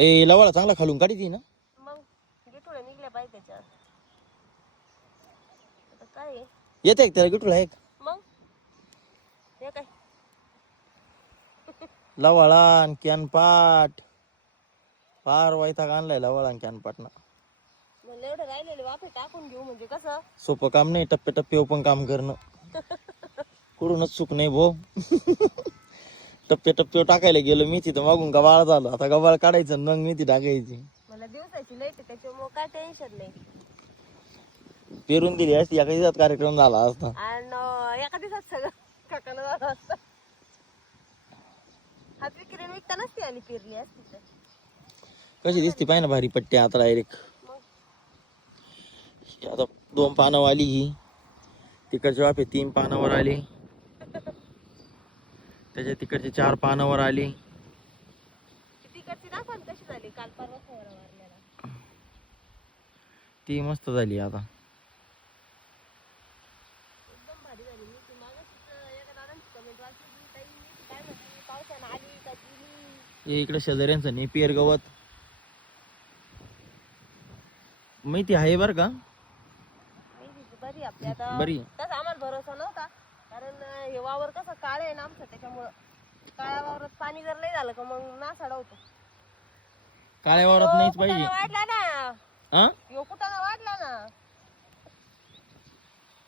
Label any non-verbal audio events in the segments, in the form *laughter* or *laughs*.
ए लवाळा चांगला खालून काढी ती ना. मग गिठुळ्या निघल्या पाहिजे त्याच्यात आता काय आहे? येते का त्याला गिटूला आहे का? मग? हे काय? लवाळा आणि कॅनपाट. फार वैताग आणलाय लवाळा आणि कॅनपाटनं. म्हणलं एवढं राहिलेले वाफे टाकून घेऊ म्हणजे कसं? सोपं काम नाही टप्प्या टप्प्यावर पण काम करणं. *laughs* कुठूनच चूक नाही भो. *laughs* टप्प्या टप्प्यावर टाकायला गेलो मी तिथं मागून गवाळ झालं आता गवाळ काढायचं आणि मग मी ती टाकायची. मला दिवसाची लाइट त्याच्यामुळे काय टेन्शन नाही पेरून दिली असती एका दिवसात कार्यक्रम झाला असता. आणि एका दिवसात सगळं काकाला झालं असतं. हात विक्री विकता नसती आली पेरली असती तर. कशी दिसती पाहिजे ना भारी पट्टी आता डायरेक्ट आता दोन पानं आली ही. तिकडचे वाफे तीन पानावर आले. त्याच्या तिकडचे चार पानावर आले. ती तिकडची कशी झाली काल परवा फवारा मारलेला ती मस्त झाली आता. एकदम भारी झाली. मी ती मागाशीच एका दादांची कमेंट वाचली ताई मी ती काय म्हणते पावसानं आली का गेली हे इकडे शेजाऱ्यांचं नेपियर गवत. माहिती आहे बर का? नाही ती बरी आपली. आता बरी तसं आम्हाला भरोसा नव्हता कारण अं, हे वावर कसं काळ आहे ना आमचं त्याच्यामुळं काळ्या वावरात पाणी जर नाही झालं का मग नासाडा होतो काळ्या वावरात नाहीच कुटाणा पाहिजे. वाढला ना. हा? यो कुटाणा वाढला ना.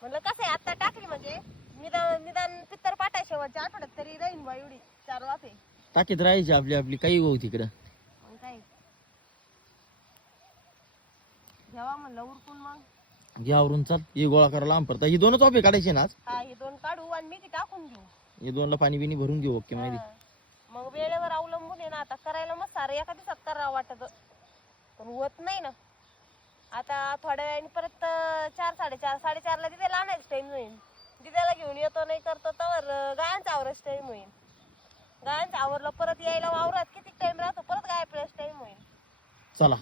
म्हणलं कसं आहे आता टाकली म्हणजे निदान निदान पित्तर पाठाय शेवटच्या आठवड्यात तरी राहीन बा एवढी. चार वाफे. टाकीत राहायची आपली आपली. काही होऊ तिकडं. मग काय? जेव्हा म्हणलं उरकून मग. घ्या आवरून चाल. हे गोळा करा लांब पडता. ही दोनच वाफे काढायचे ना आज? हा हे दोन काढू आणि मी टाकून घेऊ. हे दोनला पाणी बिनी भरून घेऊ ओके माहिती? हा. मग वेळेवर अवलंबून आहे ना आता करायला मग सारं एका दिवसात करावं वाटत. पण होत नाही ना. आता थोड्या वेळाने परत अं, चार साडेचार साडेचारला तिथे आणायचं टाइम होईल. तिथेला घेऊन येतो नाही करतो तर गायांचा आवराच टाइम होईल. गायांचा आवरलं परत यायला वावरात किती टाइम राहतो परत गाय टाइम होईल. चला.